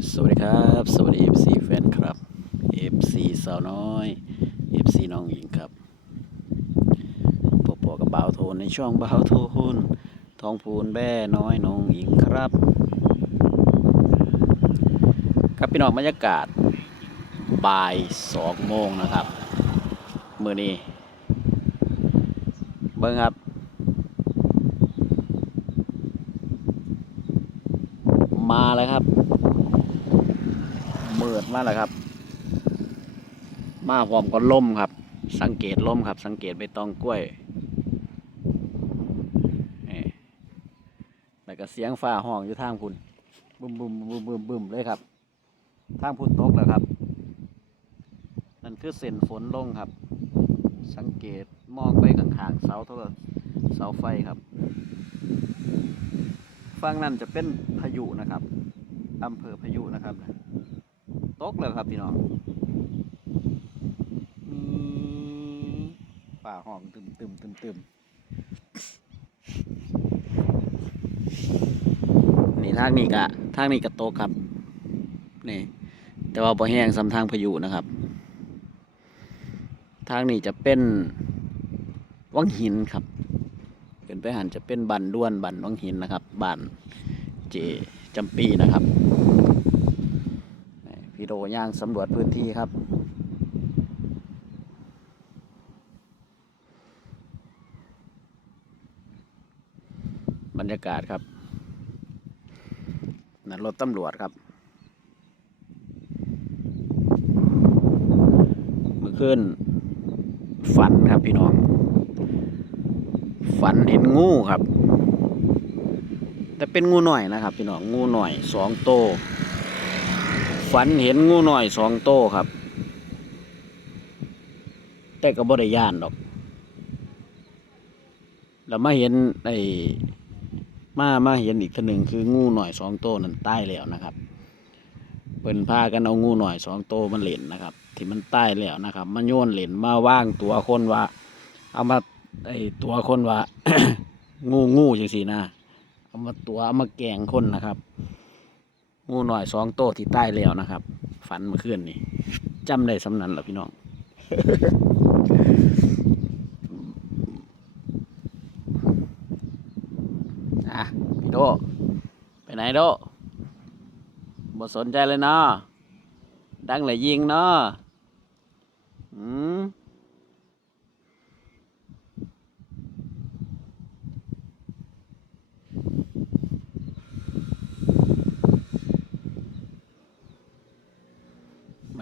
สวัสดีครับ สวัสดี FC แฟนครับ FC สาวน้อย FC น้องหญิงครับพบปอกับบ่าวโทนในช่องบ่าวโทนทองพูนแบ่น้อยน้องหญิงครับ ครับพี่น้องบรรยากาศบ่ายสองโมงนะครับ มือนี้เบิ้งครับมาแล้วครับ มาแล้วครับ มาพร้อมกับล่มครับ สังเกตล่มครับ สังเกตใบตองกล้วยนี่แล้วก็เสียงฟ้าห้องอยู่ทางพุ่นบึมบึมบึมบึมบึมเลยครับทางพุ่นตกแล้วครับ นั่นคือเส้นฝนลงครับ สังเกตมองไปข้างๆเสาโทรเสาไฟครับฝั่งนั้นจะเป็นพายุนะครับอำเภอพายุนะครับ ตกเลยครับพี่น้องฝ่าห้องตึมตึมตึมตึมนี่ทางนี้กะทางนี้กะตกครับนี่ แต่ว่าบ่แห้งสำทางพายุนะครับ ทางนี้จะเป็นวังหินครับเป็นไปหันจะเป็นบันด้วนบันวังหินนะครับบันเจจำปีนะครับ พี่โดย่างสำรวจพื้นที่ครับ บรรยากาศครับนั่นรถตำรวจครับ เมื่อคืนฝันครับพี่น้อง ฝันเห็นงูครับ แต่เป็นงูหน่อยนะครับ พี่น้องงูหน่อยสองโตว ฝันเห็นงูหน่อยสองโตครับ แต่ก็บ่ได้ย่านดอก แล้วมาเห็นไอ้มามาเห็นอีกทีหนึ่งคืองูหน่อยสองโตนั่นใตายแล้วนะครับเพิ่นพากันเอางูหน่อยสองโตมันเล่นนะครับ ที่มันใตายแล้วนะครับมาโยนเล่นมาว่างตัวคนว่า เอามาไอ้ตัวคนว่า งูงูจังสีนะเอามาตัวเอามาแกงคนนะครับ งูหน่อยสองโตที่ใต้แล้วนะครับ ฝันเมื่อคืนนี่จำได้สำนันเหรอพี่น้องอะพี่โด ไปไหนโดบ่สนใจเลยเนาะดังเลยยิงเนาะอืม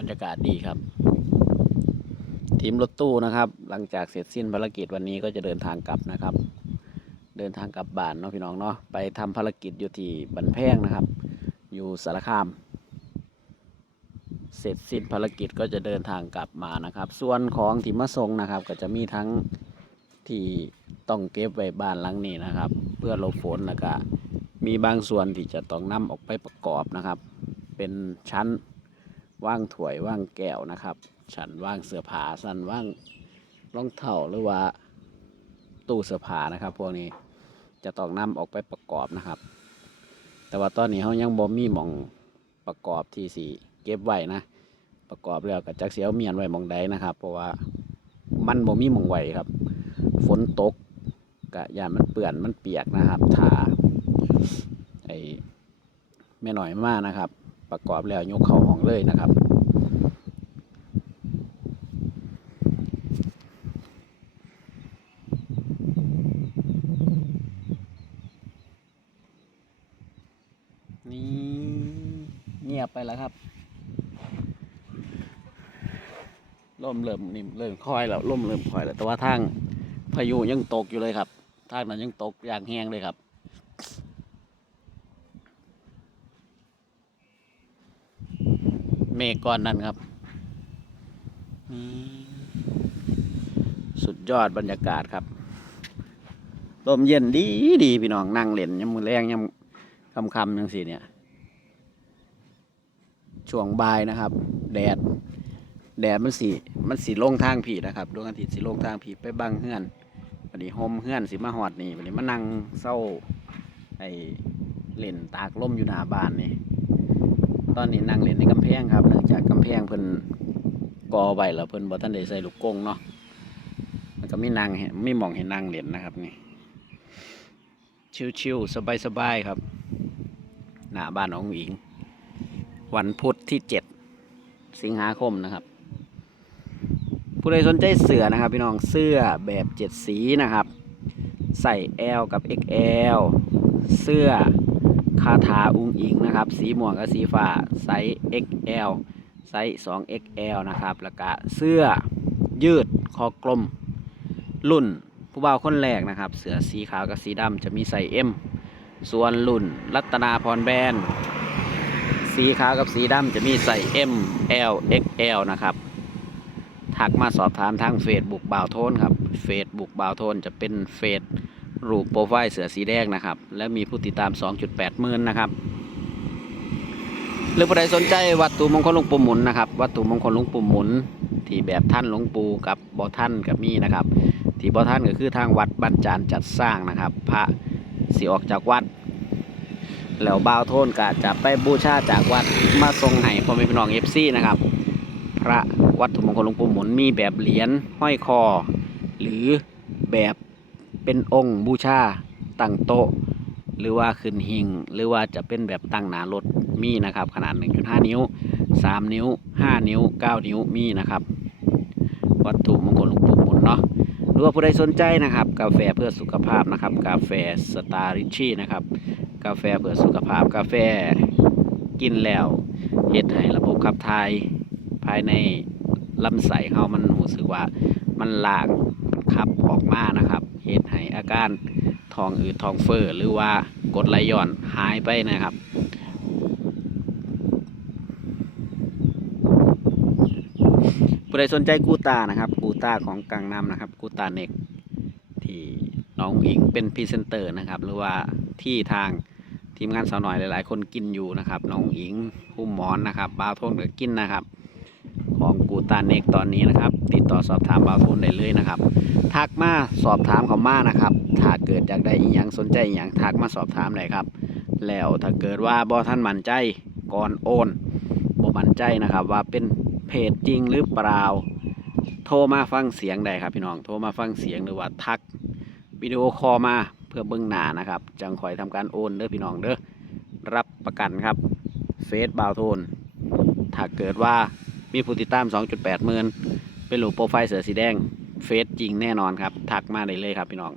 บ รยากาศดีครับ ทีมรถตู้นะครับ หลังจากเสร็จสิ้นภารกิจวันนี้ก็จะเดินทางกลับนะครับ เดินทางกลับบ้านเนาะพี่น้องเนาะไปทำภารกิจอยู่ที่บันแพงนะครับ อยู่สารคาม เสร็จสิ้นภารกิจก็จะเดินทางกลับมานะครับ ส่วนของที่มาส่งนะครับ ก็จะมีทั้งที่ต้องเก็บไว้บ้านหลังนี้นะครับ เพื่อหลบฝนแล้วก็มีบางส่วนที่จะต้องนำออกไปประกอบนะครับ เป็นชั้น ว่างถ้วยว่างแก้วนะครับ ฉันว่างเสื้อผ้าสันว่างรองเท้าหรือว่าตู้เสื้อผ้านะครับ พวกนี้จะต้องนำออกไปประกอบนะครับ แต่ว่าตอนนี้เขายังบ่มีหมองประกอบที่สีเก็บไว้นะ ประกอบแล้วก็จักเสียวเมียนไว้มองใดนะครับ เพราะว่ามันบ่มีหมองไว้ครับ ฝนตกกะยานมันเปื่อนมันเปียกนะครับถาไอ้แม่หน่อยมากนะครับ ประกอบแล้วยกเขาห้องเลยนะครับนี่เงียบไปแล้วครับลมเริ่มนิ่มเริ่มคอยแล้วลมเริ่มคอยแล้วแต่ว่าทางพายุยังตกอยู่เลยครับทางนั้นยังตกอย่างแห้งเลยครับ เมฆก้อนนั้นครับ สุดยอดบรรยากาศครับลมเย็นดีดีพี่น้องนั่งเล่นยามมือแรงยามคำคำยังสิเนี่ย ช่วงบ่ายนะครับ แดด แดดมันสีมันสีลงทางผีนะครับดวงอาทิตย์สีลงทางผีไปบังเฮือนวันนี้โฮมเฮือนสีมาหอดนี่วันนี้มานั่งเศร้าไอเล่นตากลมอยู่หน้าบ้านนี่ ตอนนี้นั่งเล่นในกำแพงครับเนื่องจากกำแพงเพิ่นกอไว้แล้วเพิ่นบ่ทันได้ใส่ลูกกงเนาะมันก็มีนั่งให้มีหมองให้นั่งเล่นนะครับนี่ ชิวๆสบายๆครับ หน้าบ้านของหญิง วันพุธที่7สิงหาคมนะครับ ผู้ใดสนใจเสื้อนะครับ พี่น้องเสื้อแบบเจ็ดสีนะครับ ใส่ L กับ XL เสื้อ คาถาอุงอิงนะครับ สีม่วงกับสีฟ้าไซส์ XL ไซส์ 2XL นะครับ แล้วก็เสื้อยืดคอกลม รุ่นผู้บ่าวคนแรกนะครับ เสื้อสีขาวกับสีดำจะมีใส่ M ส่วนรุ่นรัตนาพรแบรนด์สีขาวกับสีดำจะมีใส่ M L XL นะครับ ทักมาสอบถามทางเฟซบุ๊กบ่าวโทนครับ เฟซบุ๊กบ่าวโทนจะเป็นเฟซ รูปโปรไฟล์เสือสีแดงนะครับ และมีผู้ติดตาม 2.8หมื่นนะครับหรือผู้ใดสนใจวัตถุมงคลหลวงปู่หมุนนะครับ วัตถุมงคลหลวงปู่หมุน ที่แบบท่านหลวงปู่กับบ่ท่านกับมีนะครับ ที่บ่ท่านก็คือทางวัดบ้านจานจัดสร้างนะครับ พระสิออกจากวัด แล้วบ่าวโทนก็จะไปบูชาจากวัดมาทรงให้พ่อแม่พี่น้องเอฟซีนะครับ พระวัตถุมงคลหลวงปู่หมุนมีแบบเหรียญห้อยคอ หรือแบบ เป็นองค์บูชาตั้งโต๊ะ หรือว่าขึ้นหิงหรือว่าจะเป็นแบบตั้งหนารถมีนะครับ ขนาด 1.5 นิ้ว 3 นิ้ว 5 นิ้ว 9 นิ้วมีนะครับ วัตถุมงคลหลวงปู่หมุนเนาะหรือว่าผู้ใดสนใจนะครับ กาแฟเพื่อสุขภาพนะครับ กาแฟสตาร์ริชี่นะครับ กาแฟเพื่อสุขภาพกาแฟกินแล้วเฮ็ดให้ระบบขับถ่ายภายในลำไส้เฮามันรู้สึกว่ามันหลางมันขับออกมานะครับ เฮ็ดให้อาการท้องอืดท้องเฟ้อหรือว่ากดไหลย้อนหายไปนะครับ ผู้ใดสนใจกูตานะครับ กูตาของกังนำนะครับ กูตาเน็กที่น้องอิงเป็นพรีเซนเตอร์นะครับ หรือว่าที่ทางทีมงานสาวหน่อยหลาย ๆ คนกินอยู่นะครับน้องอิงหุ้มหมอนนะครับบาวโทนก็กินนะครับ ของกูตาเน็กตอนนี้นะครับ ติดต่อสอบถามบาวโทนได้เลยนะครับทักมาสอบถามเขามานะครับ ถ้าเกิดอยากได้อีหยังสนใจอีหยังทักมาสอบถามได้ครับ แล้วถ้าเกิดว่าบอท่านมั่นใจก่อนโอนบ่มั่นใจนะครับ ว่าเป็นเพจจริงหรือเปล่า โทรมาฟังเสียงได้ครับพี่น้องโทรมาฟังเสียงหรือว่าทักวิดีโอคอลมาเพื่อเบื้องหน้านะครับ จังคอยทำการโอนเด้อพี่น้องเด้อรับประกันครับเฟซบาวโทนถ้าเกิดว่า มีผู้ติดตาม 2.8หมื่นเป็นรูปโปรไฟล์เสือสีแดงเฟซจริงแน่นอนครับ ทักมาได้เลยครับพี่น้อง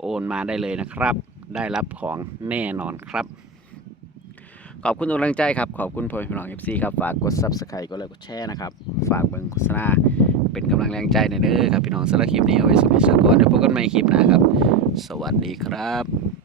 โอนมาได้เลยนะครับ ได้รับของแน่นอนครับ ขอบคุณกำลังใจครับ ขอบคุณพ่อพี่น้องเอฟซีครับ ฝากกด subscribe กดไลค์กดแชร์นะครับ ฝากเบิ่งโฆษณาเป็นกำลังแรงใจในเด้อครับพี่น้องสำหรับคลิปนี้เอาไว้สมิสกอนเดี๋ยวพบกันใหม่คลิปหน้าครับ สวัสดีครับ